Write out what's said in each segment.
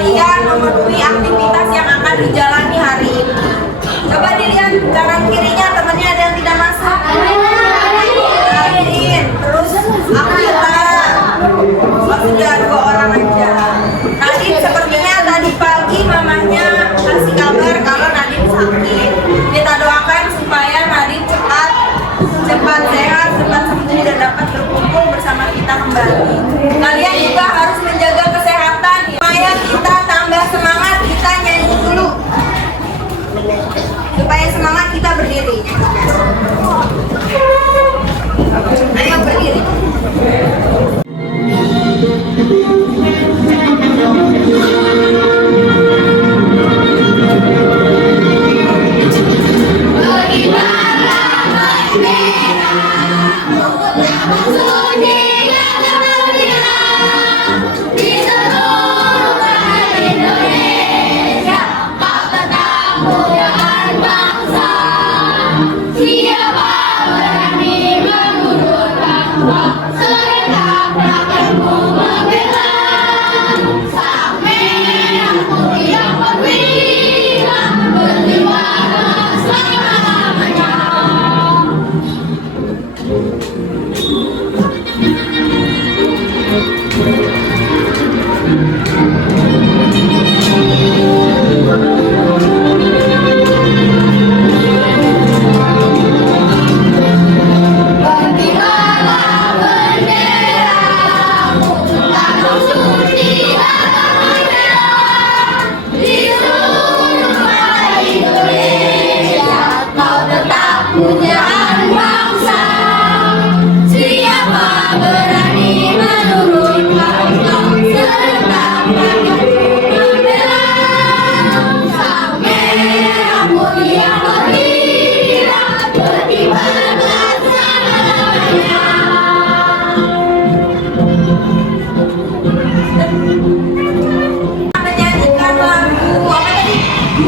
kalian memenuhi aktivitas yang akan dijalani hari ini. Coba dilihat kanan kirinya, temannya ada yang tidak masuk. Nadine, terus Akila. Sudah 2 orang aja. Nadine sepertinya tadi pagi mamanya kasih kabar kalau Nadine sakit. Kita doakan supaya Nadine cepat sehat, cepat sembuh dan dapat berkumpul bersama kita kembali. Kalian juga harus menjaga kesehatan supaya kita tambah semangat. Kita nyanyi dulu supaya semangat kita berdiri. Ayo berdiri.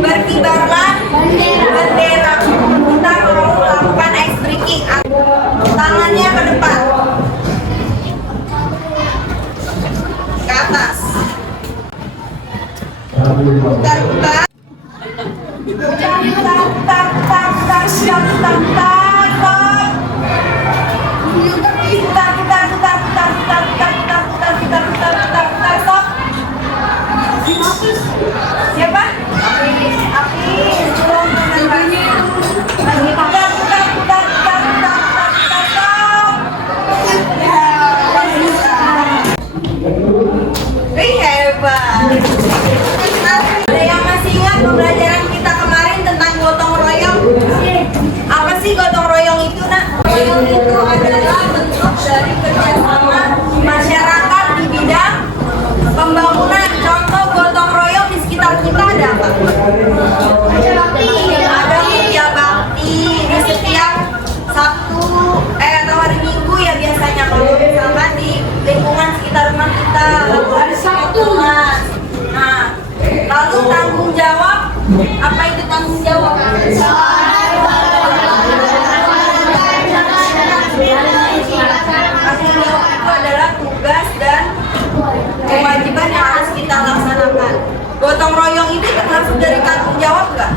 Berkibarlah bendera. Kita melakukan ice breaking. Tangannya ke depan, ke atas, putar-putar. Siapa? Ada yang masih ingat pembelajaran kita kemarin tentang gotong royong? Apa sih gotong royong itu, Nak? Royong itu adalah bentuk dari kerjasama masyarakat di bidang pembangunan. Contoh gotong royong di sekitar kita ada apa? Ada Mutia Bakti di setiap Sabtu atau hari Minggu ya biasanya, kalau misalkan di lingkungan sekitar rumah kita lalu ada Sabtu Mas. Nah, lalu tanggung jawab, apa itu tanggung jawab? Tanggung jawab itu adalah tugas dan kewajiban yang harus kita laksanakan. Gotong royong itu termasuk dari tanggung jawab nggak?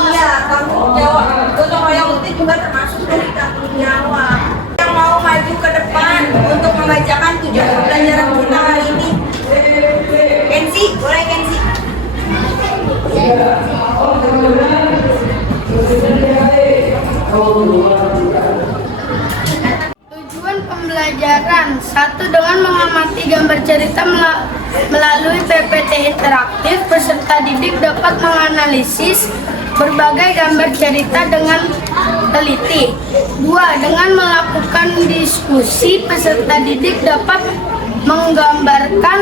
Iya, tanggung jawab. Gotong royong itu juga termasuk dari tanggung jawab. Yang mau maju ke depan untuk membacakan tujuan pembelajaran kita hari ini, Kenzi, boleh Kenzi? Tujuan pembelajaran 1. Dengan mengamati gambar cerita melalui PPT interaktif, peserta didik dapat menganalisis berbagai gambar cerita dengan teliti. 2. Dengan melakukan diskusi, peserta didik dapat menggambarkan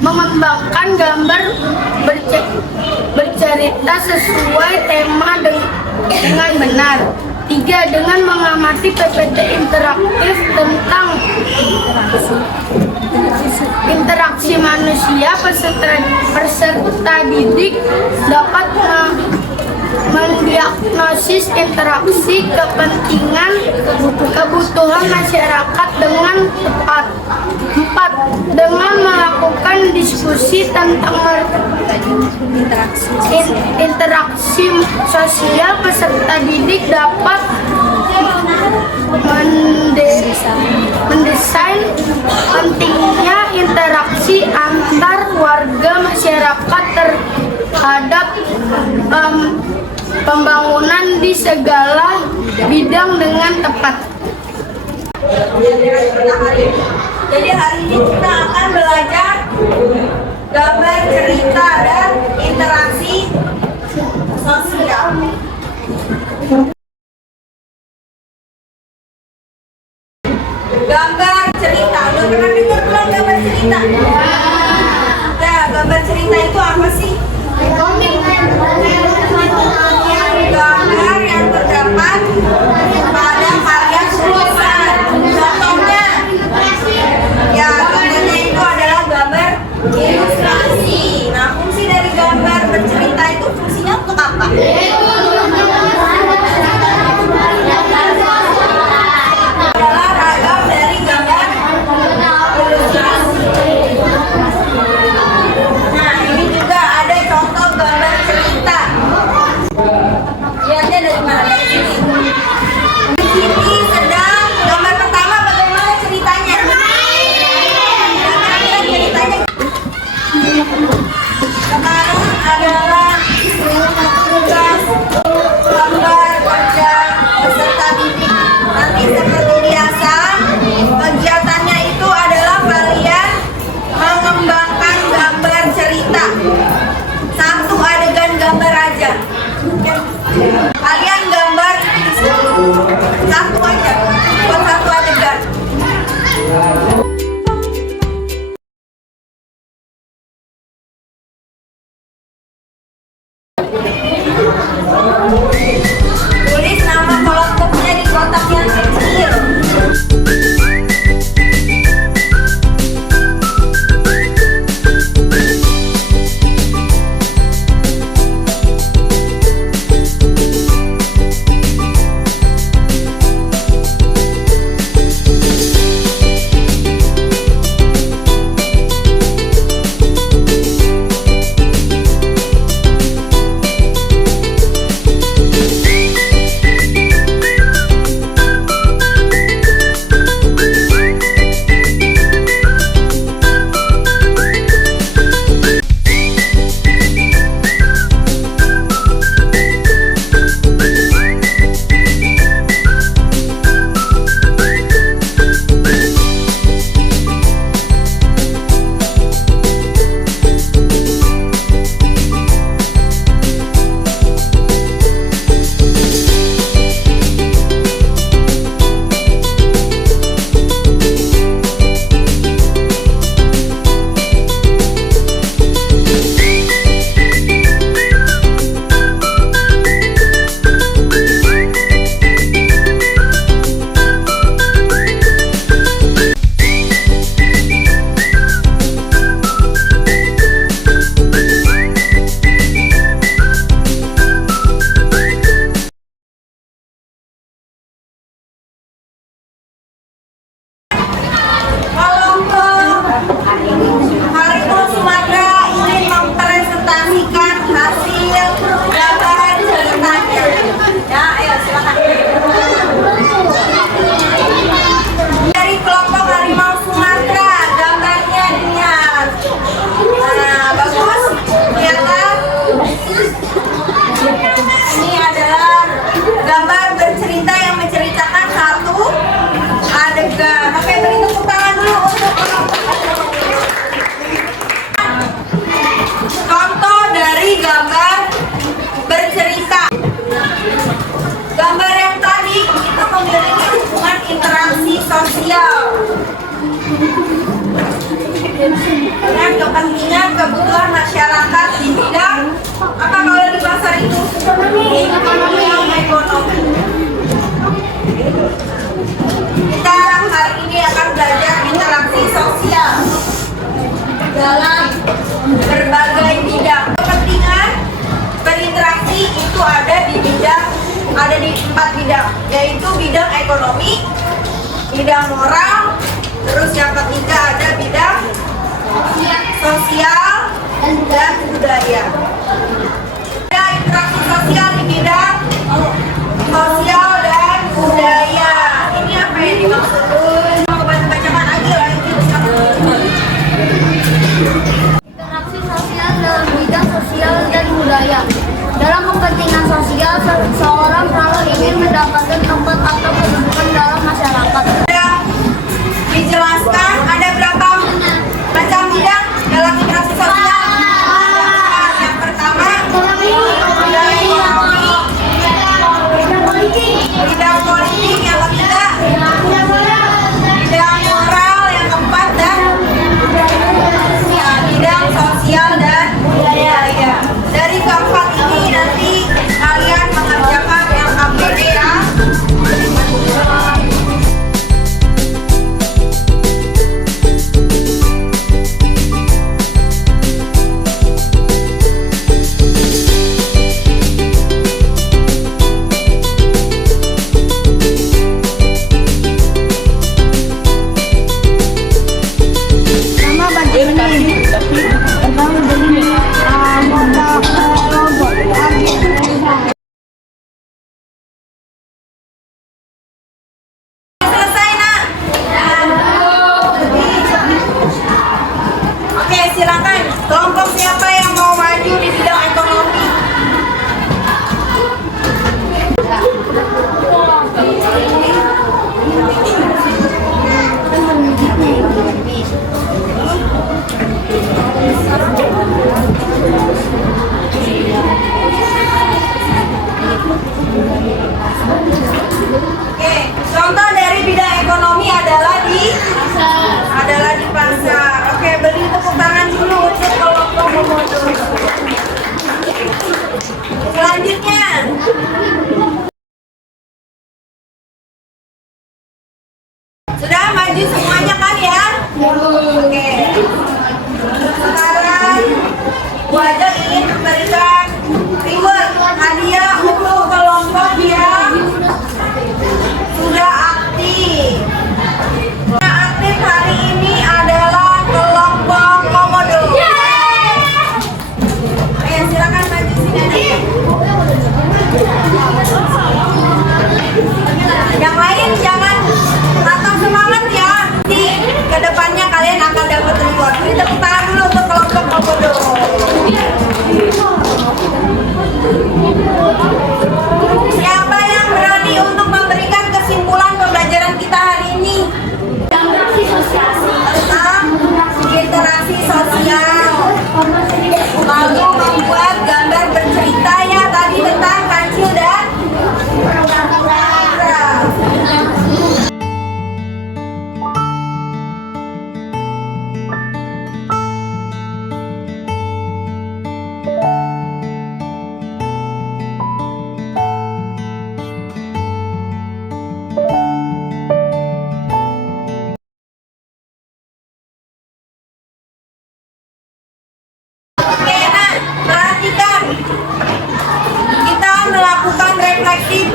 mengembangkan gambar bercerita sesuai tema dengan benar. 3. Dengan mengamati PPT interaktif tentang interaksi manusia, peserta didik dapat mendiagnosis interaksi kepentingan kebutuhan masyarakat dengan tepat. berdiskusi tentang interaksi sosial peserta didik dapat mendesain pentingnya interaksi antar warga masyarakat terhadap pembangunan di segala bidang dengan tepat. Jadi hari ini kita akan belajar gambar, cerita, dan interaksi sosial. Gambar cerita, udah pernah dengar belum gambar cerita? Nah, gambar cerita itu apa sih? Gambar yang terdapat pada karya tulisan. Contohnya, ya gambarnya itu adalah gambar ilustrasi. Nah, fungsi dari gambar bercerita itu fungsinya untuk apa? Adalah ragam dari gambar ilustrasi. Nah, ini juga ada contoh gambar cerita. Lihatnya dari mana? Dari sini. Di sini sedang gambar pertama bagaimana ceritanya? Bagaimana ceritanya? Sekarang adalah tugas gambar kerja peserta didik. Nanti seperti biasa, kegiatannya itu adalah kalian mengembangkan gambar cerita. Satu adegan gambar aja. Kalian gambar satu aja, buat satu adegan. Tulis nama kelompoknya di kotak yang kecil. Harimau Sumatera ingin mempresentasikan hasil gambaran ceritanya. Ya, ayo silakan. Dari kelompok Harimau Sumatera, gambarnya dilihat. Nah, bagus. Lihatlah. Ini adalah gambar bercerita yang menceritakan satu adegan. Oke, beri tepuk tangan dulu untuk contoh dari gambar bercerita. Gambar yang tadi itu memiliki hubungan interaksi sosial dengan kepentingan kebutuhan masyarakat di bidang apa kalau di pasar itu? Ekonomi. Kita hari ini akan belajar interaksi sosial dalam berbagai bidang. Kepentingan berinteraksi itu ada di 4 bidang, yaitu bidang ekonomi, bidang moral, terus yang ketiga ada bidang sosial,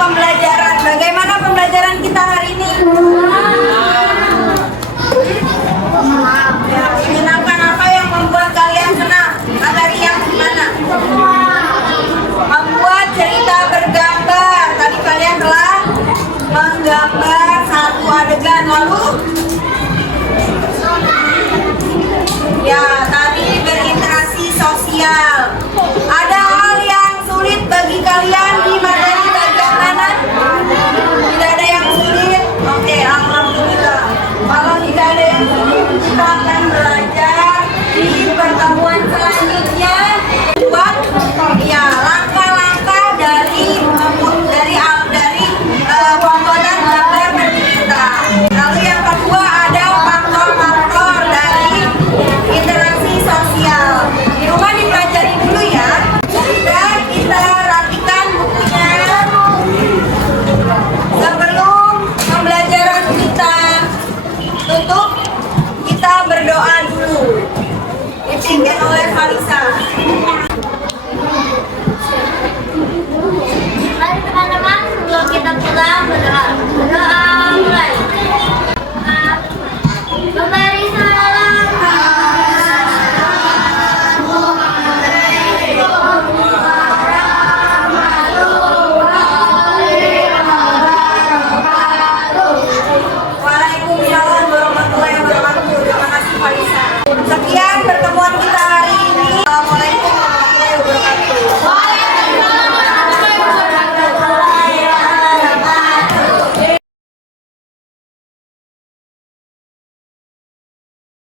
pembelajaran. Bagaimana pembelajaran kita hari ini?